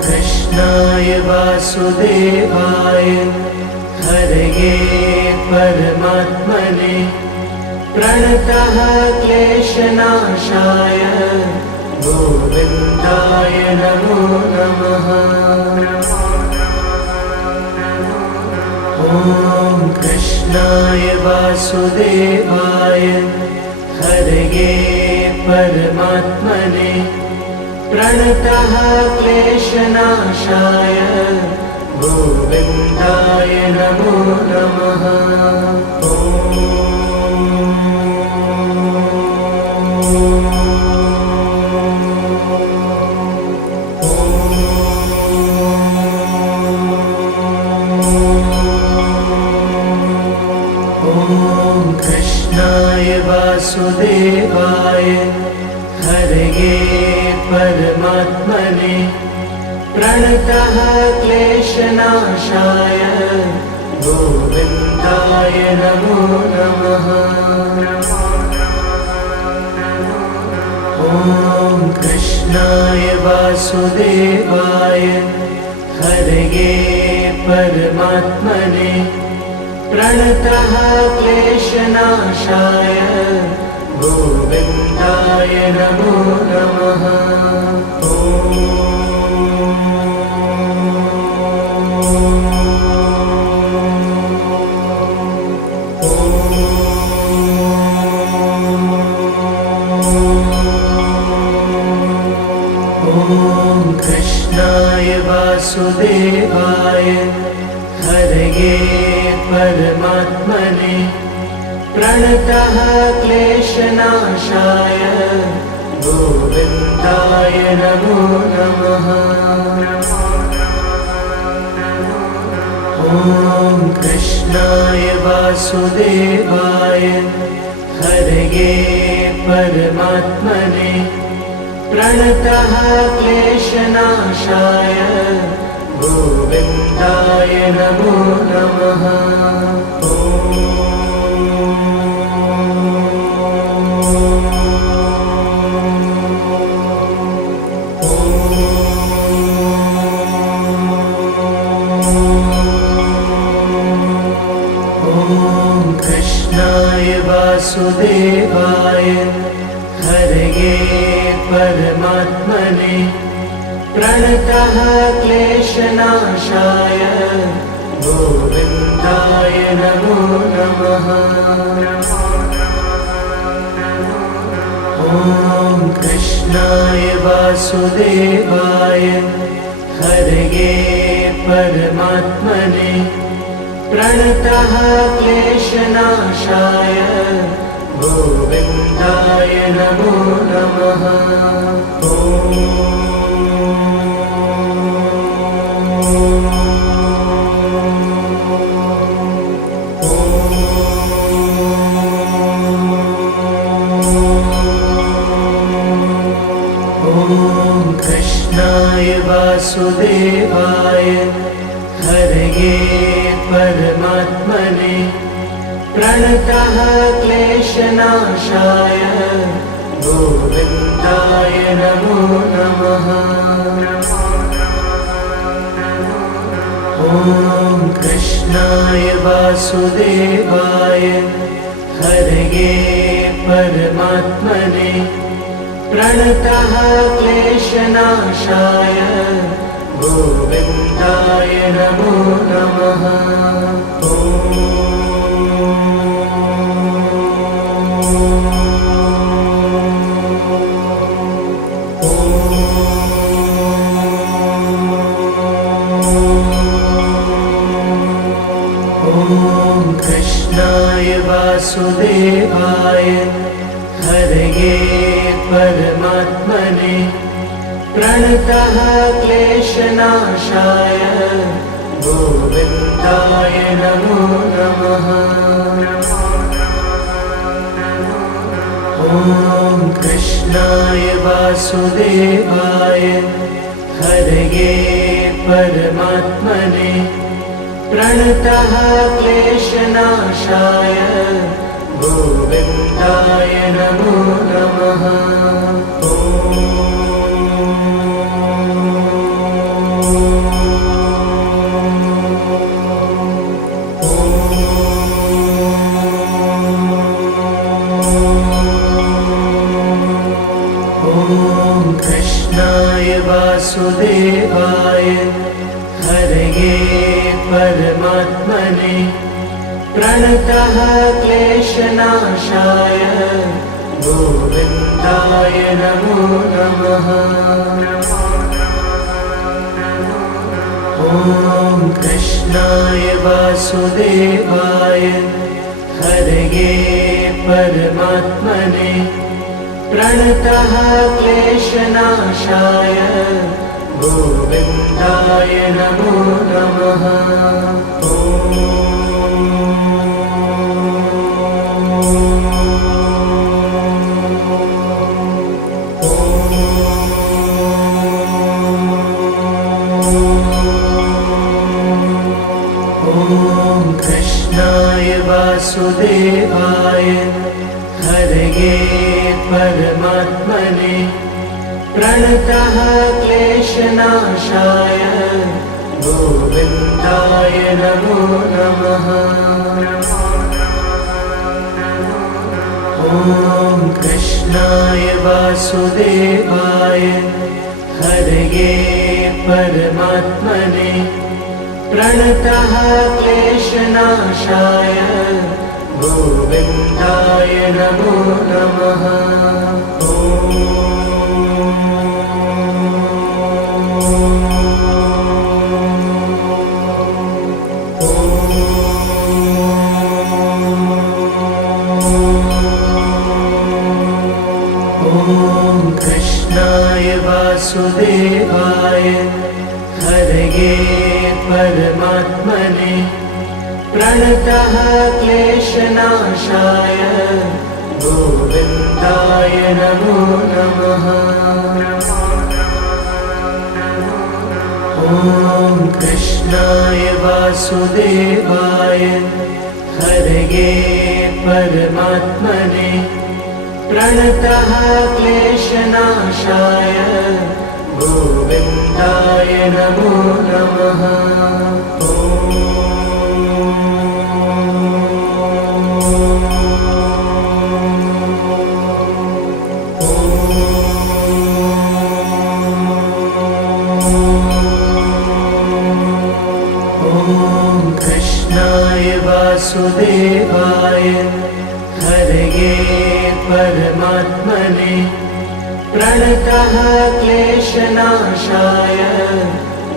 कृष्णाय वासुदेवाय हरये परमात्मने प्रणतः क्लेशनाशाय गोविन्दाय नमो नमः। ॐ कृष्णाय वासुदेवाय हरये परमात्मने प्रणतः क्लेशनाशाय गोविन्दाय नमो नमः। ॐ कृष्णाय वासुदेवाय हरये परमात्मने प्रणतः क्लेशनाशाय गोविन्दाय नमो नमः। ॐ कृष्णाय वासुदेवाय हरये परमात्मने प्रणतः क्लेशनाशाय गोविन्दाय नमो नमः। ॐ कृष्णाय वासुदेवाय हरये परमात्मने प्रणतः क्लेशनाशाय गोविन्दाय नमो नमः। ॐ कृष्णाय वासुदेवाय हरये परमात्मने प्रणतः क्लेशनाशाय गोविन्दाय नमो नमः। ॐ कृष्णाय वासुदेवाय हरये परमात्मने प्रणतः क्लेशनाशाय गोविन्दाय नमो नमः। ॐ कृष्णाय वासुदेवाय हरये परमात्मने प्रणतः क्लेशनाशाय गोविन्दाय नमो नमः। ॐ कृष्णाय वासुदेवाय हरये परमात्मने प्रणतः क्लेशनाशाय गोविन्दाय नमो नमः। ॐ कृष्णाय वासुदेवाय हरये परमात्मने प्रणतः क्लेशनाशाय गोविन्दाय नमो नमः। ॐ कृष्णाय वासुदेवाय हरये परमात्मने प्रणतः क्लेशनाशाय गोविन्दाय नमो नमः। ॐ कृष्णाय वासुदेवाय हरये परमात्मने प्रणतः क्लेशनाशाय गोविन्दाय नमो नमः। ॐ कृष्णाय वासुदेवाय हरये परमात्मने प्रणतः क्लेशनाशाय गोविन्दाय नमो नमः। ॐ कृष्णाय वासुदेवाय हरये परमात्मने प्रणतः क्लेशनाशाय गोविन्दाय नमो नमः। ॐ कृष्णाय वासुदेवाय हरये परमात्मने प्रणतः क्लेशनाशाय गोविन्दाय नमो नमः। ॐ कृष्णाय वासुदेवाय हरये परमात्मने प्रणतः क्लेशनाशाय गोविन्दाय नमो नमः। ॐ कृष्णाय वासुदेवाय हरये परमात्मने प्रणतः क्लेशनाशाय गोविन्दाय नमो नमः। ॐ कृष्णाय वासुदेवाय हरये परमात्मने प्रणतः क्लेशनाशाय गोविन्दाय नमो नमः। ॐ कृष्णाय वासुदेवाय हरये परमात्मने प्रणतः क्लेशनाशाय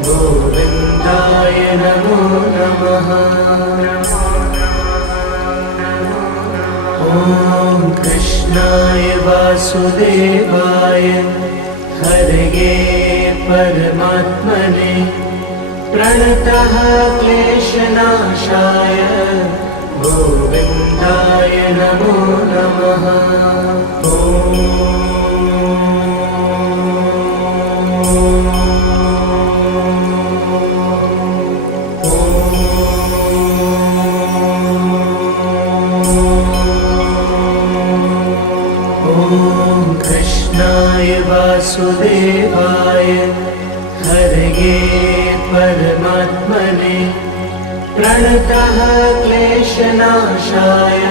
गोविन्दाय नमो नमः। ॐ कृष्णाय वासुदेवाय हरये परमात्मने प्रणतः क्लेशनाशाय गोविन्दाय नमो नमः। ॐ कृष्णाय वासुदेवाय हरये परमात्मने प्रणतः क्लेशनाशाय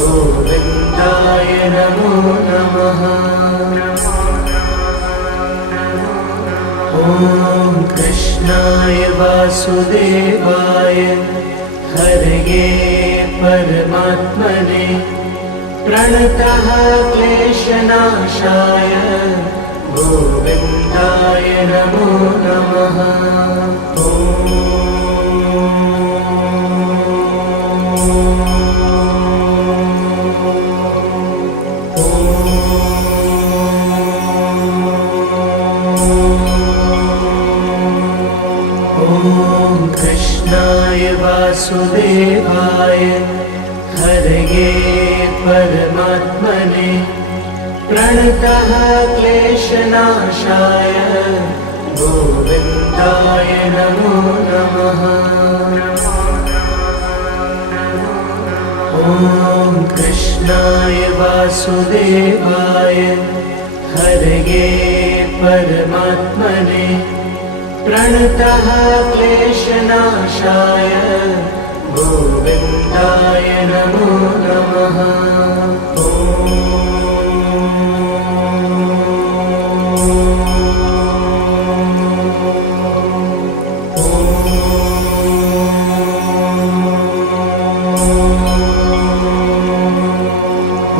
गोविन्दाय नमो नमः। ॐ कृष्णाय वासुदेवाय हरये परमात्मने प्रणतः क्लेशनाशाय गोविन्दाय नमो नमः। ॐ कृष्णाय वासुदेवाय हरये परमात्मने प्रणतः क्लेशनाशाय गोविन्दाय नमो नमः। ॐ कृष्णाय वासुदेवाय हरये परमात्मने प्रणतः क्लेशनाशाय गोविन्दाय नमो नमः।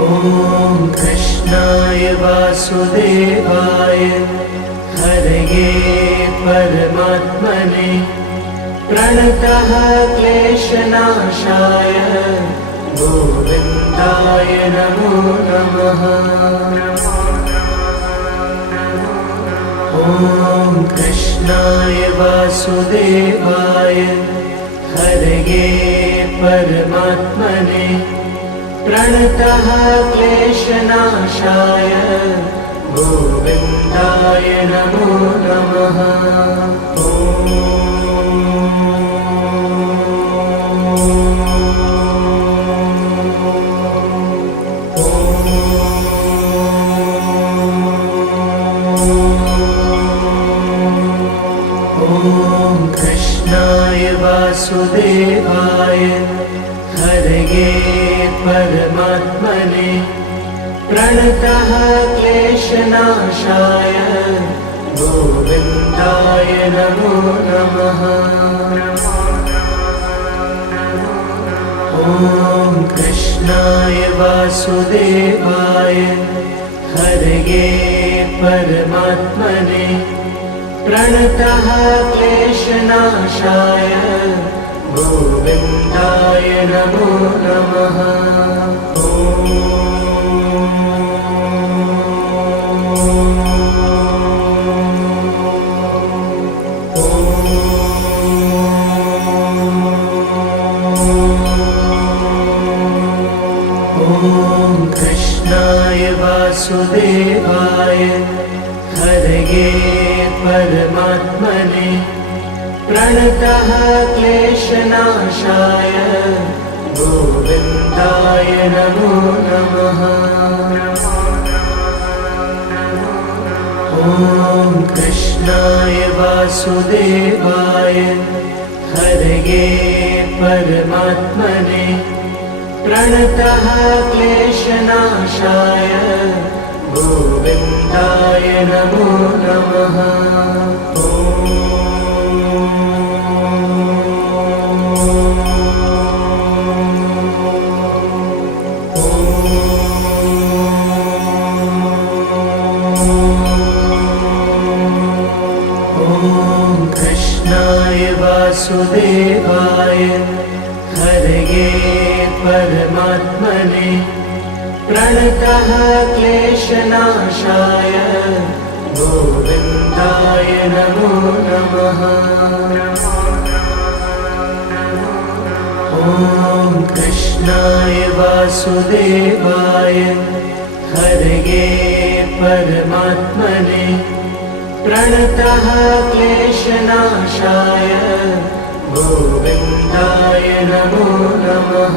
ॐ कृष्णाय वासुदेवाय हरये परमात्मने प्रणतः क्लेशनाशाय गोविन्दाय नमो नमः। ॐ कृष्णाय वासुदेवाय हरये परमात्मने प्रणतः क्लेशनाशाय गोविन्दाय नमो नमः। ॐ कृष्णाय वासुदेवाय हरये परमात्मने प्रणतः क्लेशनाशाय गोविन्दाय नमो नमः। ॐ कृष्णाय वासुदेवाय हरये परमात्मने प्रणतः क्लेशनाशाय गोविन्दाय नमो नमः। ॐ कृष्णाय वासुदेवाय हरये परमात्मने प्रणतः क्लेशनाशाय गोविन्दाय नमो नमः। ॐ कृष्णाय वासुदेवाय हरये परमात्मने प्रणतः क्लेशनाशाय गोविन्दाय नमो नमः। ॐ कृष्णाय वासुदेवाय हरये परमात्मने प्रणतः क्लेशनाशाय गोविन्दाय नमो नमः। ॐ कृष्णाय वासुदेवाय हरये परमात्मने प्रणतः क्लेशनाशाय गोविन्दाय नमो नमः।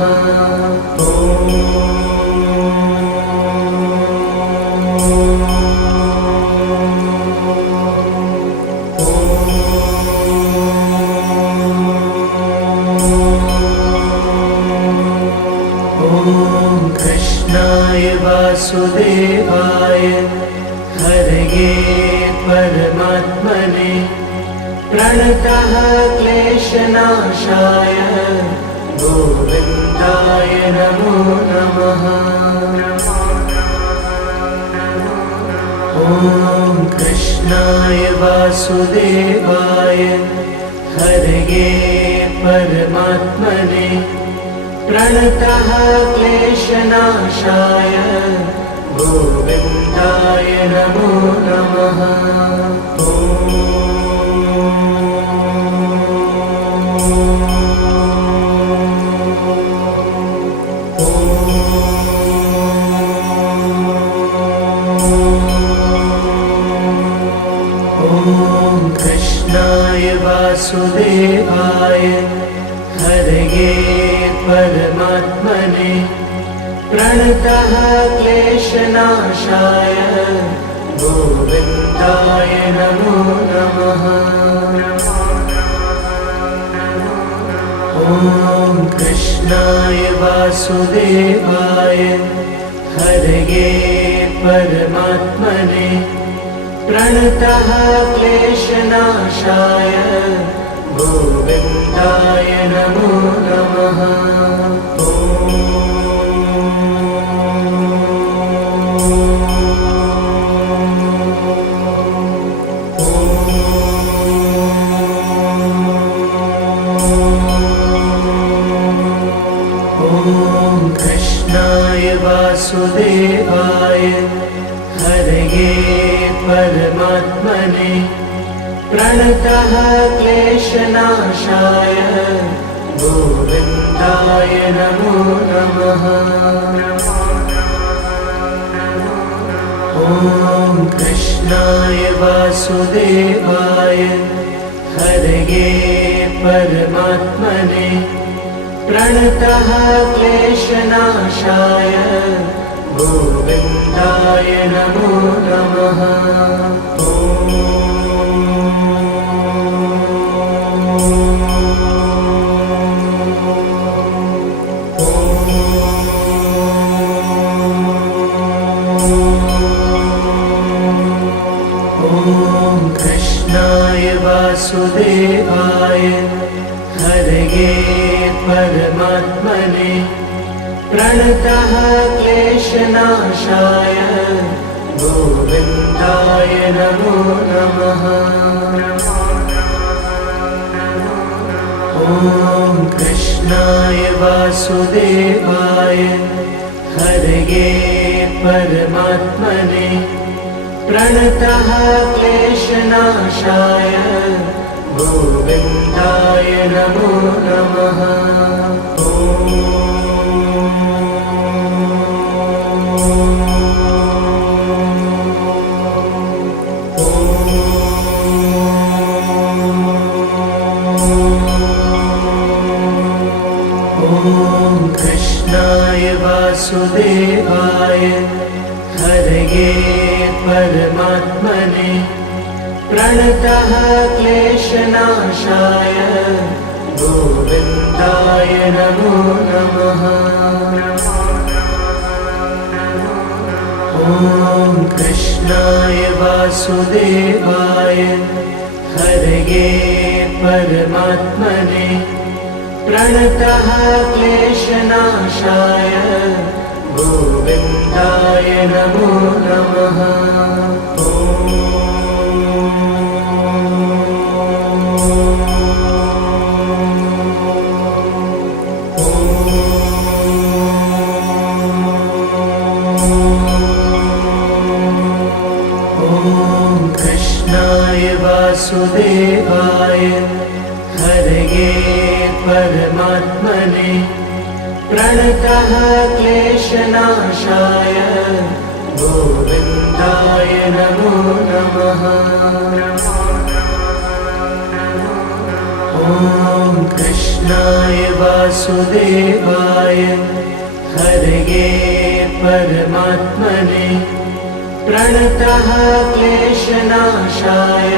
ॐ कृष्णाय वासुदेवाय हरये परमात्मने प्रणतः क्लेशनाशाय गोविन्दाय नमो नमः। ॐ कृष्णाय वासुदेवाय हरये परमात्मने प्रणतः क्लेशनाशाय गोविन्दाय नमो नमः। ॐ कृष्णाय वासुदेवाय हरये परमात्मने प्रणतः क्लेशनाशाय गोविन्दाय नमो नमः। ॐ कृष्णाय वासुदेवाय हरये परमात्मने प्रणतः क्लेशनाशाय गोविन्दाय नमो नमः। कृष्णाय वासुदेवाय हरये परमात्मने प्रणतः क्लेशनाशाय गोविन्दाय नमो नमः। ॐ कृष्णाय वासुदेवाय हरये परमात्मने प्रणतः क्लेशनाशाय गोविन्दाय नमो नमः। कृष्णाय वासुदेवाय हरये परमात्मने प्रणतः क्लेशनाशाय गोविन्दाय नमो नमः। ॐ कृष्णाय वासुदेवाय हरये परमात्मने प्रणतः क्लेशनाशाय गोविन्दाय नमो नमः। कृष्णाय वासुदेवाय हरये परमात्मने प्रणतः क्लेशनाशाय गोविन्दाय नमो नमः। ॐ कृष्णाय वासुदेवाय हरये परमात्मने प्रणतः क्लेशनाशाय गोविन्दाय नमो नमः। कृष्णाय वासुदेवाय हरये परमात्मने प्रणतः क्लेशनाशाय गोविन्दाय नमो नमः। ॐ कृष्णाय वासुदेवाय हरये परमात्मने प्रणतः क्लेशनाशाय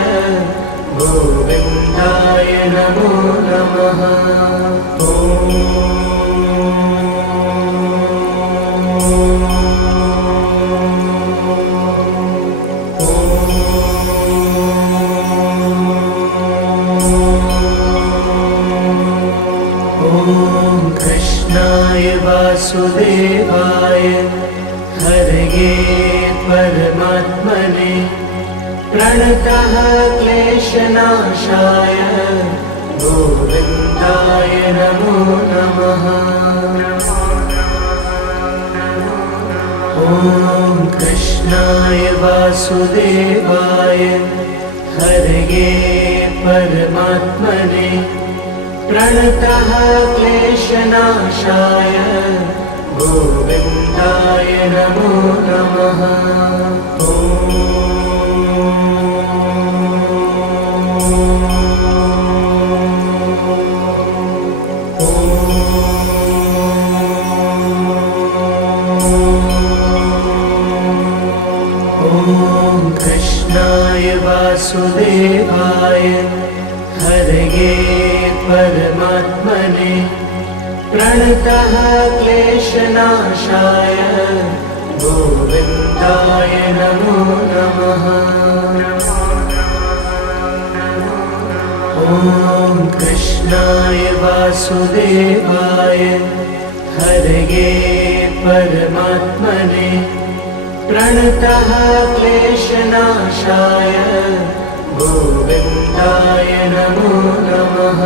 गोविन्दाय नमो नमः। कृष्णाय वासुदेवाय हरये परमात्मने प्रणतः क्लेशनाशाय गोविन्दाय नमो नमः। ॐ कृष्णाय वासुदेवाय हरये परमात्मने प्रणतः क्लेशनाशाय गोविन्दाय नमो नमः। ॐ ॐ कृष्णाय वासुदेवाय हरये परमात्मने प्रणतः क्लेशनाशाय गोविन्दाय नमो नमः। ॐ कृष्णाय वासुदेवाय हरये परमात्मने प्रणतः क्लेशनाशाय गोविन्दाय नमो नमः।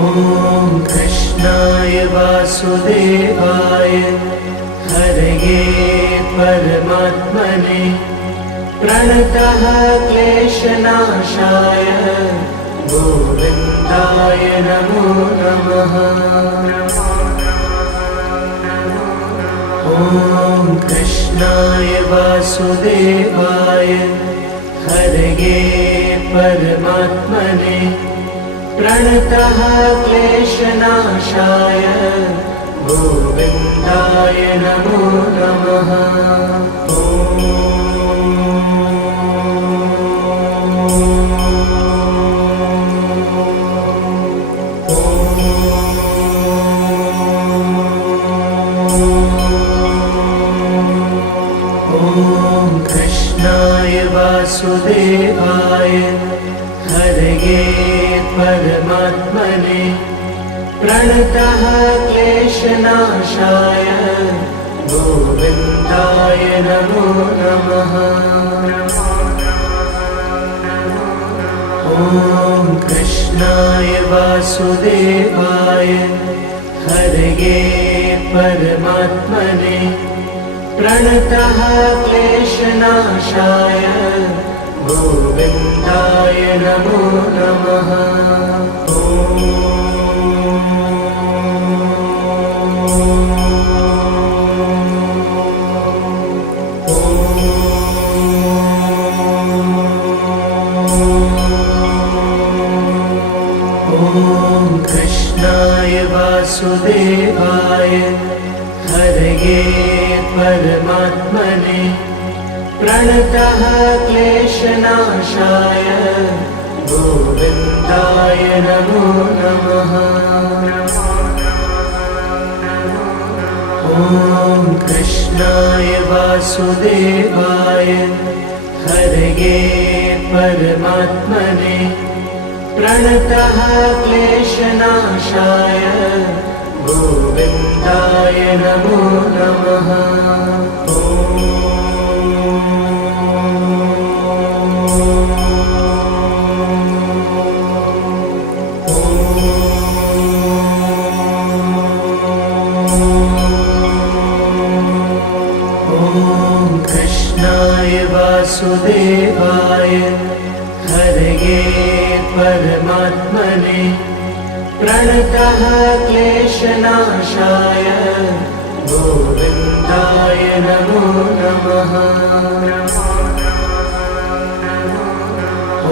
ॐ कृष्णाय वासुदेवाय हरये परमात्मने प्रणतः क्लेशनाशाय गोविन्दाय नमो नमः। ॐ कृष्णाय वासुदेवाय हरये परमात्मने प्रणतः क्लेशनाशाय गोविन्दाय नमो नमः। ॐ कृष्णाय वासुदेवाय हरये परमात्मने प्रणतः क्लेशनाशाय गोविन्दाय नमो नमः। ॐ कृष्णाय वासुदेवाय हरये परमात्मने प्रणतः क्लेशनाशाय गोविन्दाय नमो नमः। ॐ कृष्णाय वासुदेवाय हरये परमात्मने प्रणतः क्लेशनाशाय गोविन्दाय नमो नमः। ॐ कृष्णाय वासुदेवाय हरये परमात्मने प्रणतः क्लेशनाशाय गोविन्दाय नमो नमः। ॐ कृष्णाय वासुदेवाय हरये परमात्मने प्रणतः क्लेशनाशाय गोविन्दाय नमो नमः।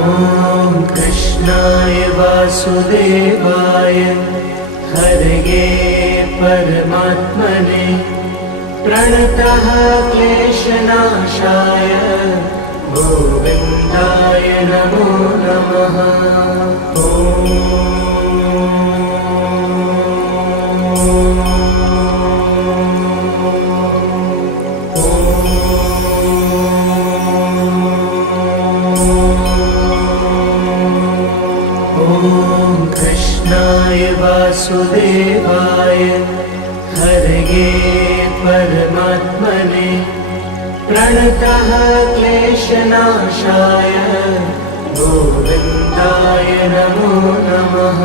ॐ कृष्णाय वासुदेवाय हरये परमात्मने प्रणतः क्लेशनाशाय गोविन्दाय नमो नमः। ॐ कृष्णाय वासुदेवाय हरये परमात्मने प्रणतः क्लेशनाशाय गोविन्दाय नमो नमः।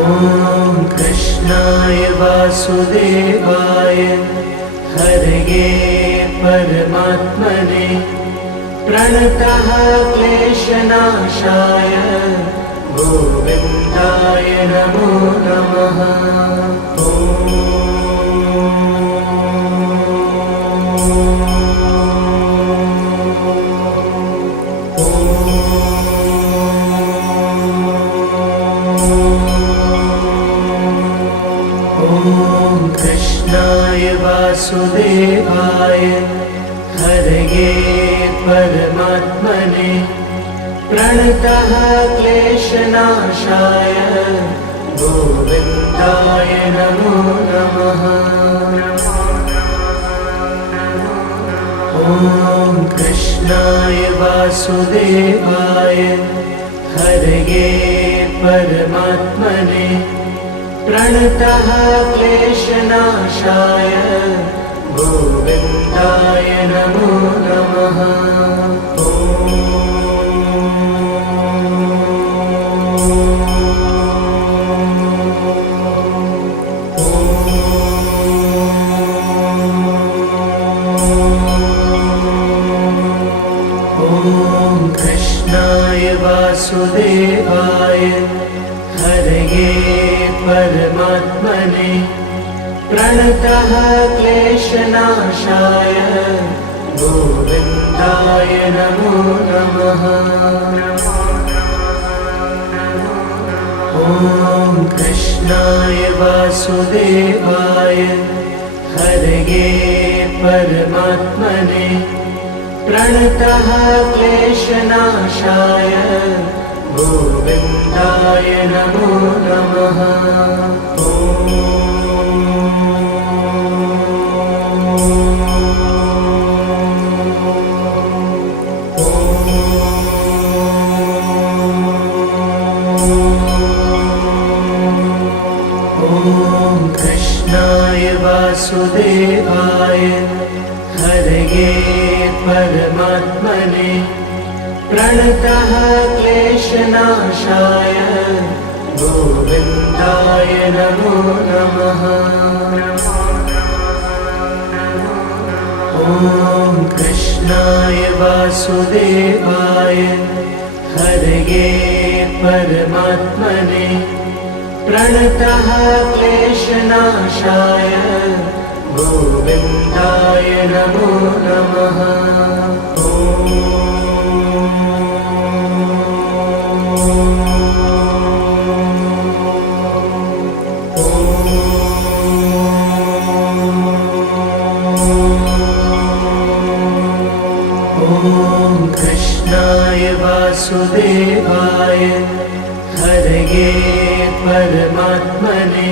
ॐ कृष्णाय वासुदेवाय हरये परमात्मने प्रणतः क्लेशनाशाय गोविन्दाय नमो नमः। ॐ कृष्णाय वासुदेवाय हरये परमात्मने प्रणतः क्लेशनाशाय गोविन्दाय नमो नमः। ॐ कृष्णाय वासुदेवाय हरये परमात्मने प्रणतः क्लेशनाशाय गोविन्दाय नमो नमः। ॐ कृष्णाय वासुदेवाय हरये परमात्मने प्रणतः क्लेशनाशाय गोविन्दाय नमो नमः। ॐ कृष्णाय वासुदेवाय हरये परमात्मने प्रणतः क्लेशनाशाय गोविन्दाय नमो नमः। ॐ कृष्णाय वासुदेवाय हरये परमात्मने प्रणतः क्लेशनाशाय गोविन्दाय नमो नमः। ॐ कृष्णाय वासुदेवाय हरये परमात्मने प्रणतः क्लेशनाशाय गोविन्दाय नमो नमः। ॐ कृष्णाय वासुदेवाय हरये परमात्मने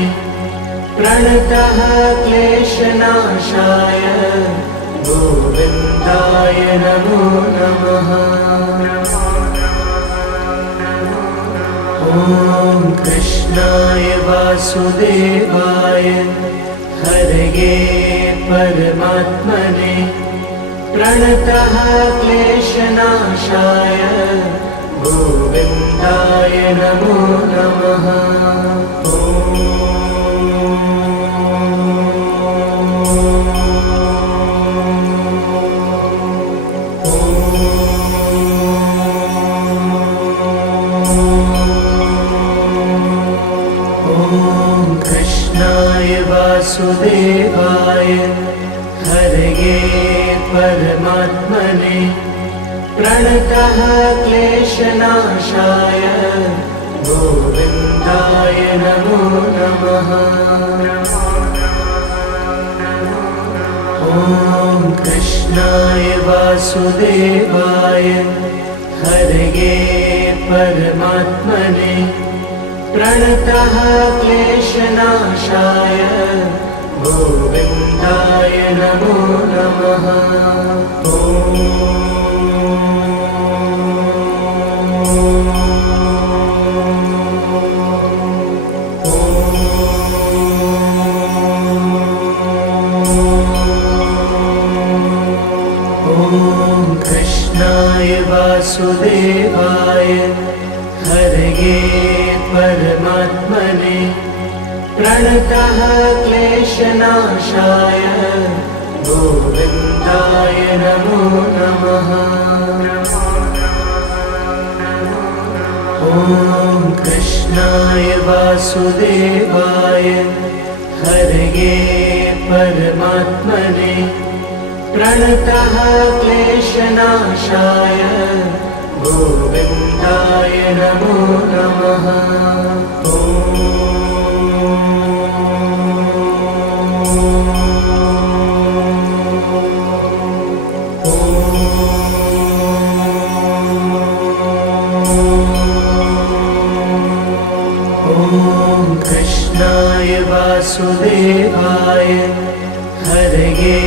प्रणतः क्लेशनाशाय गोविन्दाय नमो नमः। ॐ कृष्णाय वासुदेवाय हरये परमात्मने प्रणतः क्लेशनाशाय गोविन्दाय नमो नमः। ॐ कृष्णाय वासुदेवाय हरये परमात्मने प्रणतः क्लेशनाशाय गोविन्दाय नमो नमः। ॐ कृष्णाय वासुदेवाय हरये परमात्मने प्रणतः क्लेशनाशाय गोविन्दाय नमो नमः। ॐ कृष्णाय वासुदेवाय हरये परमात्मने प्रणतः क्लेशनाशाय गोविन्दाय नमो नमः। ॐ कृष्णाय वासुदेवाय हरये परमात्मने प्रणतः क्लेशनाशाय गोविन्दाय नमो नमः। ॐ कृष्णाय वासुदेवाय हरये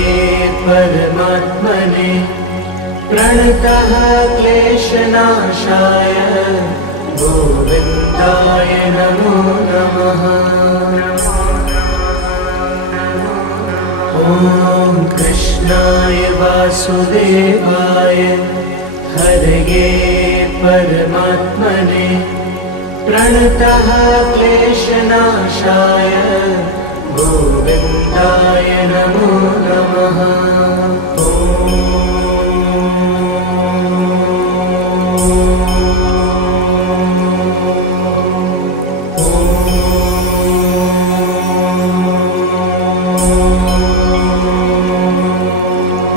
परमात्मने प्रणतः क्लेशनाशाय गोविन्दाय नमो नमः। ॐ कृष्णाय वासुदेवाय हरये परमात्मने प्रणतः क्लेशनाशाय गोविन्दाय नमो नमः।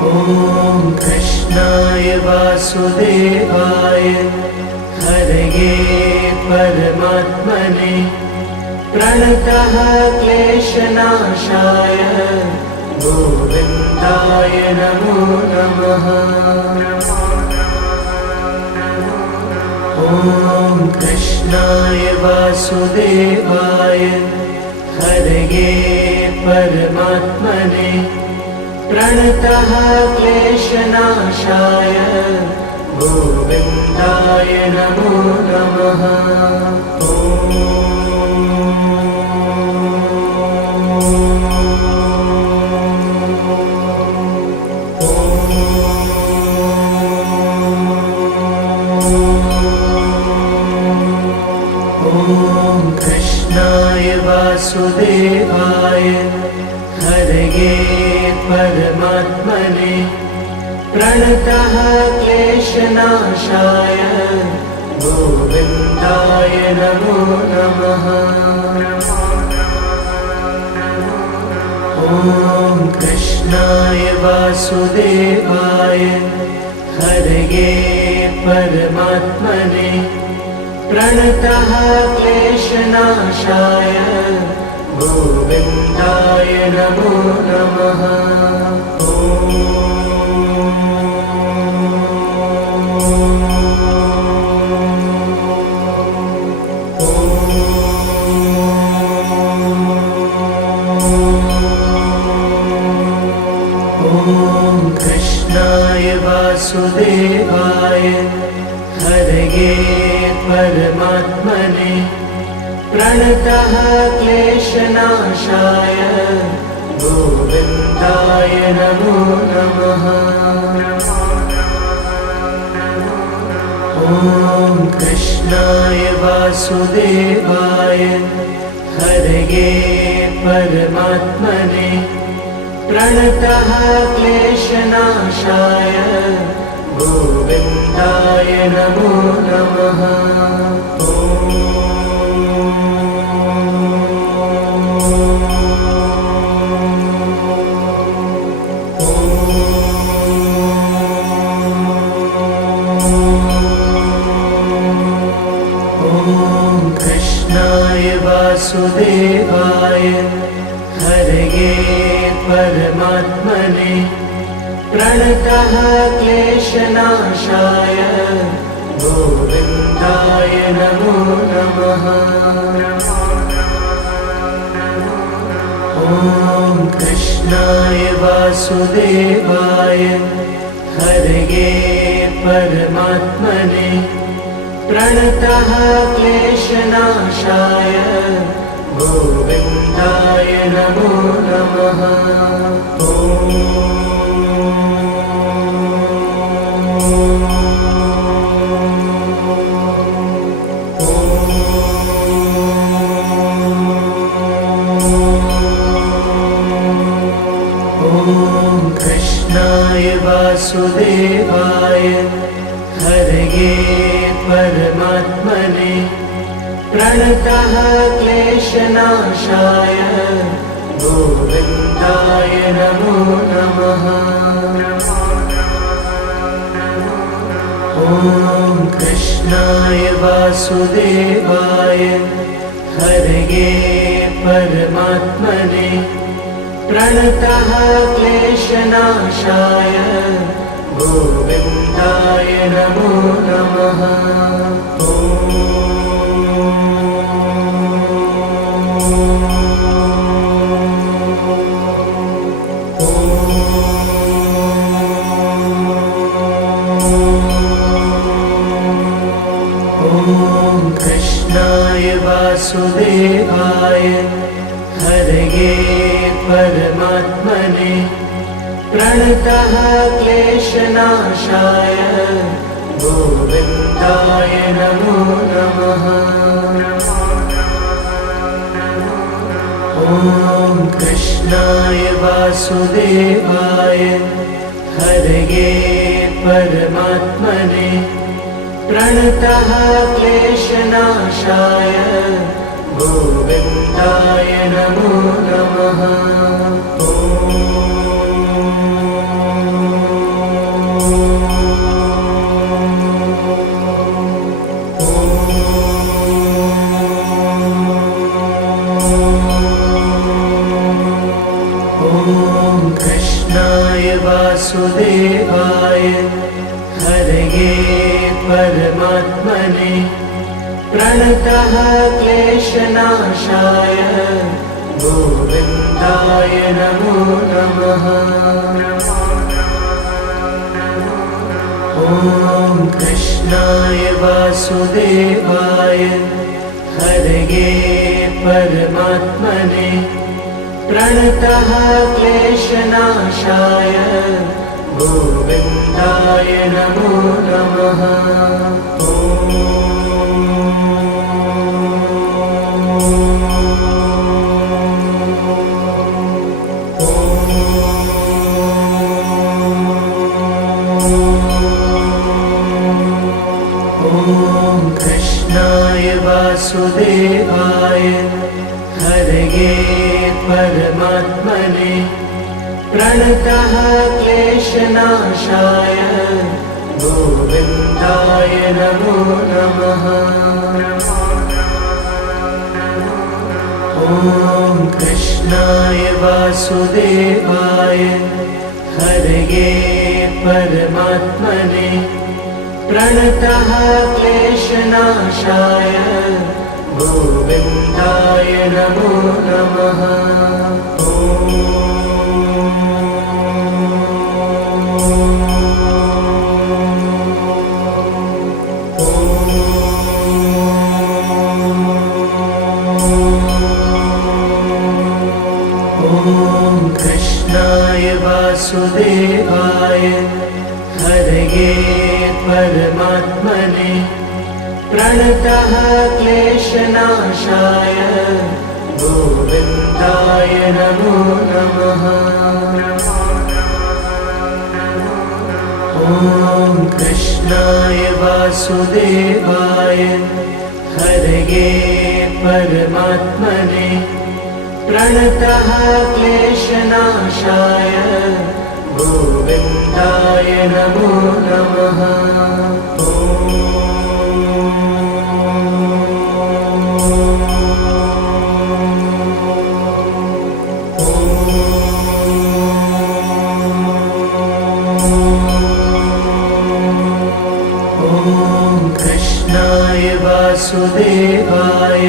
ॐ कृष्णाय वासुदेवाय हरये परमात्मने प्रणतः क्लेशनाशाय गोविन्दाय नमो नमः। ॐ कृष्णाय वासुदेवाय हरये परमात्मने प्रणतः क्लेशनाशाय गोविन्दाय नमो नमः। ॐ कृष्णाय वासुदेवाय हरये परमात्मने प्रणतः क्लेशनाशाय गोविन्दाय नमो नमः। ॐ कृष्णाय वासुदेवाय हरये परमात्मने प्रणतः क्लेशनाशाय गोविन्दाय नमो नमः। ॐ कृष्णाय वासुदेवाय हरये परमात्मने प्रणतः क्लेशनाशाय गोविन्दाय नमो नमः। ॐ कृष्णाय वासुदेवाय हरये परमात्मने प्रणतः क्लेशनाशाय गोविन्दाय नमो नमः। ॐ कृष्णाय वासुदेवाय हरये परमात्मने प्रणतः क्लेशनाशाय गोविन्दाय नमो नमः। ॐ कृष्णाय वासुदेवाय हरये परमात्मने प्रणतः क्लेशनाशाय गोविन्दाय नमो नमः। ॐ कृष्णाय वासुदेवाय हरये परमात्मने प्रणतः क्लेशनाशाय गोविन्दाय नमो नमः। कृष्णाय वासुदेवाय हरये परमात्मने प्रणतः क्लेशनाशाय गोविन्दाय नमो नमः। कृष्णाय वासुदेवाय हरये परमात्मने प्रणतः क्लेशनाशाय गोविन्दाय नमो नमः। ॐ कृष्णाय वासुदेवाय हरये परमात्मने प्रणतः क्लेशनाशाय गोविन्दाय नमो नमः। ॐ कृष्णाय वासुदेवाय हरये परमात्मने प्रणतः क्लेशनाशाय गोविन्दाय नमो नमः। ॐ कृष्णाय वासुदेवाय हरये परमात्मने प्रणतः क्लेशनाशाय गोविन्दाय नमो नमः। ॐ कृष्णाय वासुदेवाय हरये परमात्मने प्रणतः क्लेशनाशाय गोविन्दाय नमो नमः। ॐ कृष्णाय वासुदेवाय हरये परमात्मने प्रणतः क्लेशनाशाय गोविन्दाय नमो नमः। ॐ कृष्णाय वासुदेवाय हरये परमात्मने प्रणतः क्लेशनाशाय गोविन्दाय नमो नमः। ॐ कृष्णाय वासुदेवाय हरये परमात्मने प्रणतः क्लेशनाशाय गोविन्दाय नमो नमः। ॐ कृष्णाय वासुदेवाय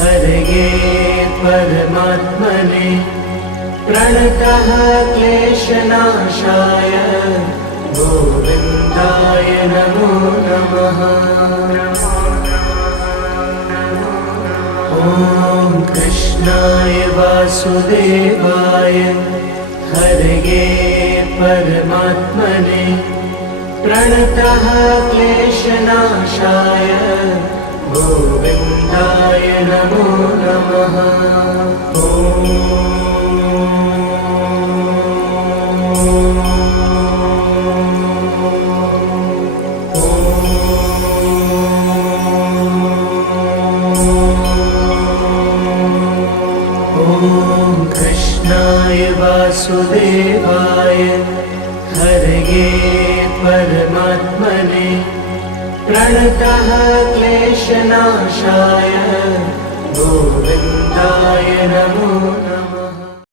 हरये परमात्मने प्रणतः क्लेशनाशाय गोविन्दाय नमो नमः। ॐ कृष्णाय वासुदेवाय हरये परमात्मने प्रणतः क्लेशनाशाय गोविन्दाय नमो नमः। कृष्णाय वासुदेवाय हरये परमात्मने प्रणतः क्लेशनाशाय गोविन्दाय नमो नमः।